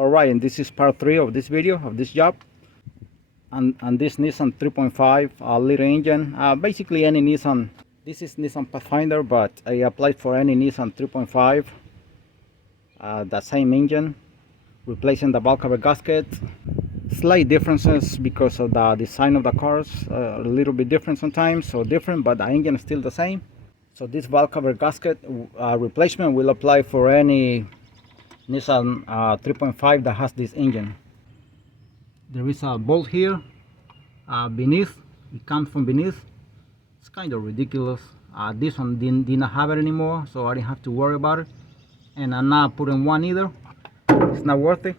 Alright, and this is part 3 of this video of this job. And this Nissan 3.5 liter engine, basically any Nissan. This is Nissan Pathfinder, but I applied for any Nissan 3.5, the same engine, replacing the bulk cover gasket. Slight differences because of the design of the cars, a little bit different sometimes, so different, but the engine is still the same. So this valve cover gasket replacement will apply for any Nissan 3.5 that has this engine. There is a bolt here beneath. It comes from beneath. It's kind of ridiculous. This one did not have it anymore, so I didn't have to worry about it. And I'm not putting one either. It's not worth it.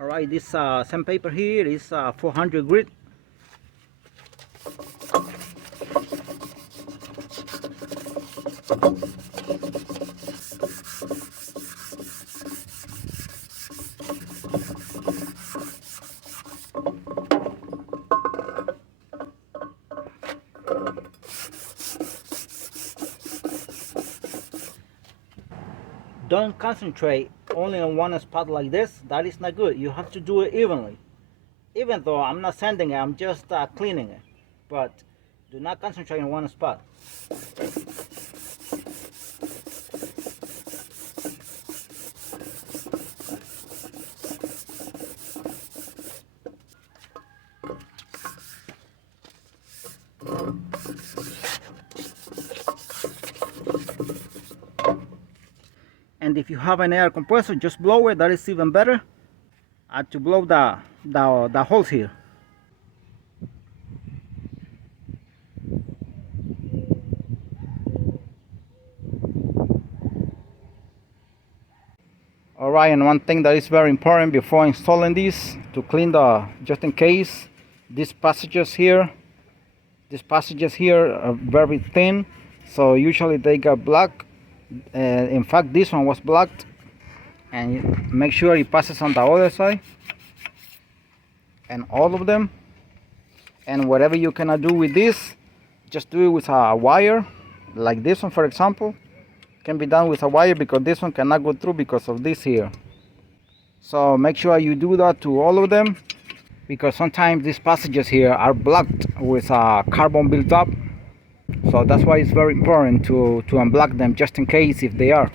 Alright, this sandpaper here is 400 grit. Don't concentrate only on one spot like this. That is not good. You have to do it evenly. Even though I'm not sanding it, I'm just cleaning it. But do not concentrate on one spot. And if you have an air compressor, just blow it. That is even better. To blow the holes here. Alright, and one thing that is very important before installing this, to clean just in case, these passages here are very thin, so usually they get black. In fact, this one was blocked, and make sure it passes on the other side, and all of them. And whatever you cannot do with this, just do it with a wire, like this one for example. Can be done with a wire because this one cannot go through because of this here. So make sure you do that to all of them, because sometimes these passages here are blocked with carbon built up. So that's why it's very important to unblock them, just in case if they are.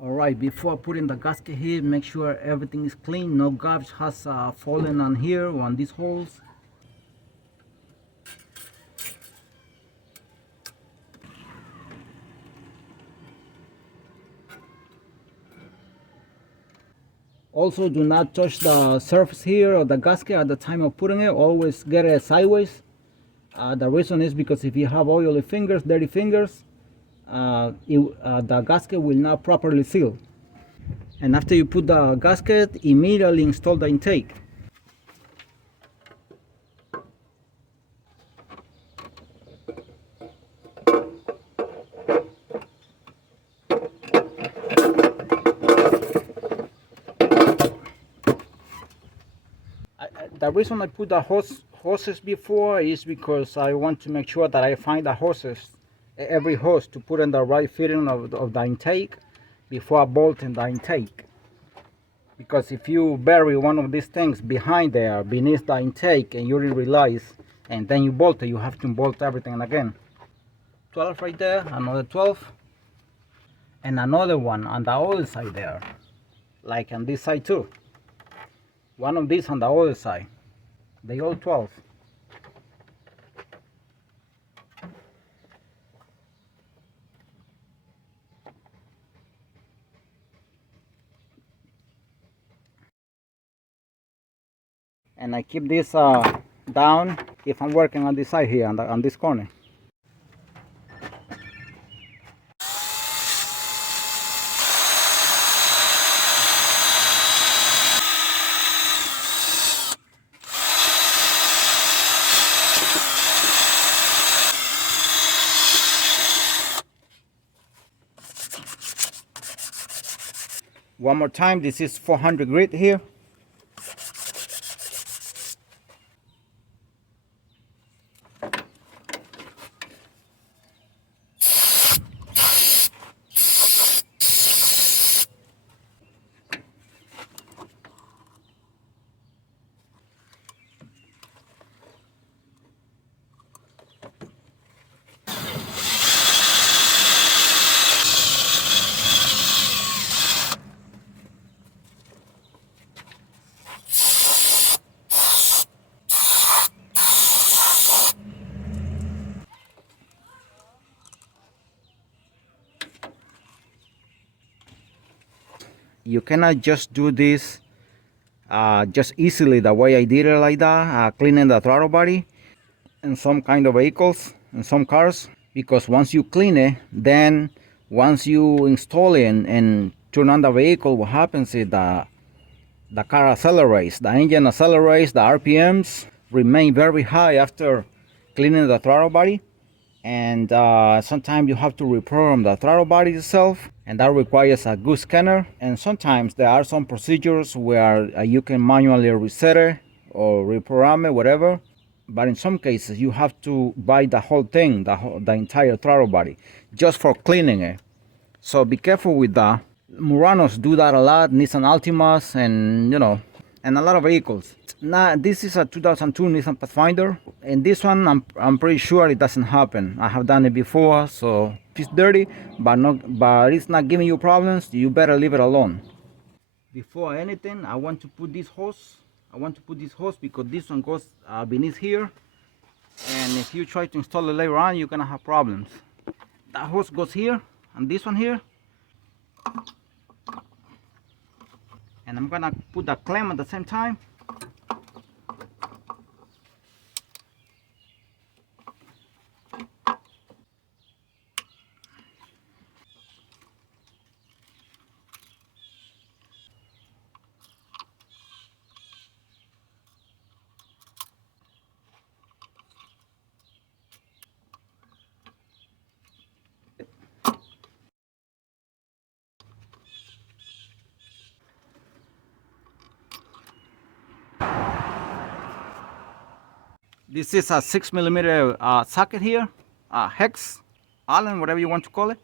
Alright, before putting the gasket here, make sure everything is clean. No garbage has fallen on here or on these holes. Also, do not touch the surface here of the gasket at the time of putting it. Always get it sideways. The reason is because if you have oily fingers, dirty fingers, the gasket will not properly seal. And after you put the gasket, immediately install the intake. The reason I put the hoses before is because I want to make sure that I find the hoses, every hose, to put in the right fitting of the intake before bolting the intake. Because if you bury one of these things behind there, beneath the intake, and you didn't realize, and then you bolt it, you have to bolt everything again. 12 right there, another 12, and another one on the other side there, like on this side too. One of these on the other side. They all 12. and I keep this down if I'm working on this side here on this corner. One more time, this is 400 grit here. You cannot just do this just easily the way I did it like that, cleaning the throttle body in some kind of vehicles, in some cars, because once you clean it, then once you install it and turn on the vehicle, what happens is the car accelerates, the engine accelerates, the RPMs remain very high after cleaning the throttle body. And sometimes you have to reprogram the throttle body itself, and that requires a good scanner. And sometimes there are some procedures where you can manually reset it or reprogram it, whatever. But in some cases you have to buy the whole thing, the entire throttle body, just for cleaning it. So be careful with that. Muranos do that a lot, Nissan Altimas, and and a lot of vehicles. Now, this is a 2002 Nissan Pathfinder, and this one I'm pretty sure it doesn't happen. I have done it before, so if it's dirty, but it's not giving you problems, you better leave it alone. Before anything, I want to put this hose. Because this one goes beneath here, and if you try to install it later on, you're gonna have problems. That hose goes here, and this one here. And I'm gonna put the clamp at the same time. This is a 6mm socket here, hex, Allen, whatever you want to call it.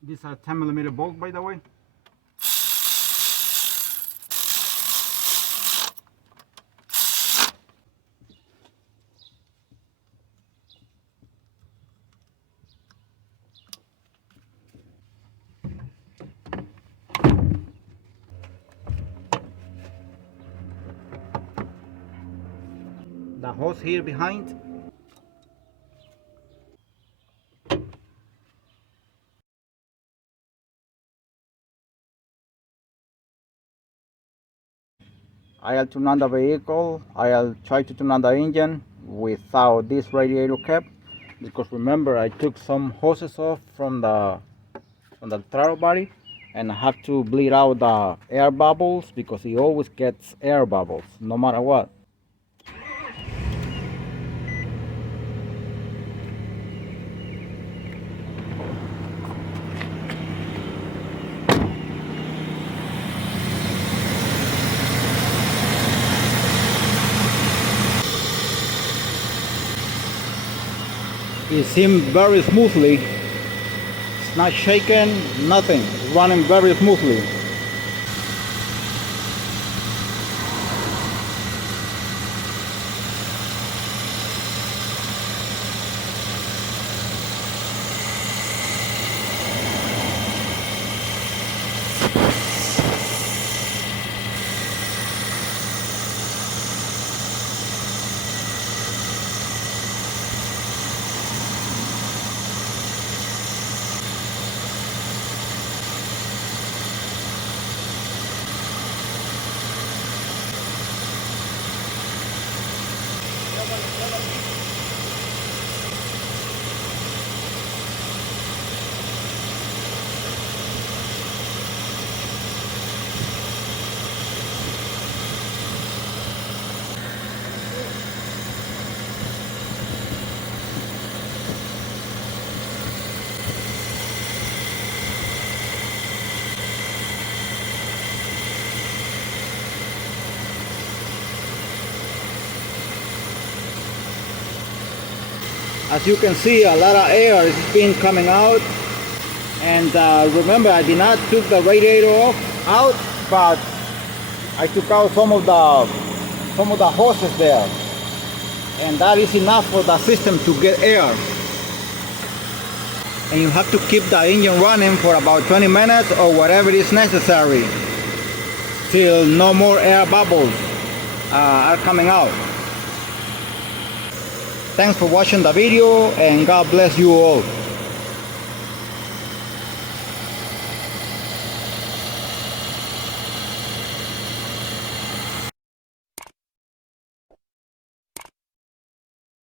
These are 10mm bolts, by the way. The hose here behind. I'll turn on the vehicle. I'll try to turn on the engine without this radiator cap, because remember I took some hoses off from the throttle body, and I have to bleed out the air bubbles, because it always gets air bubbles no matter what. It seems very smoothly. It's not shaking, nothing. It's running very smoothly. As you can see, a lot of air is being coming out, and remember, I did not took the radiator out, but I took out some of the hoses there, and that is enough for the system to get air. And you have to keep the engine running for about 20 minutes or whatever is necessary till no more air bubbles are coming out. Thanks for watching the video, and God bless you all.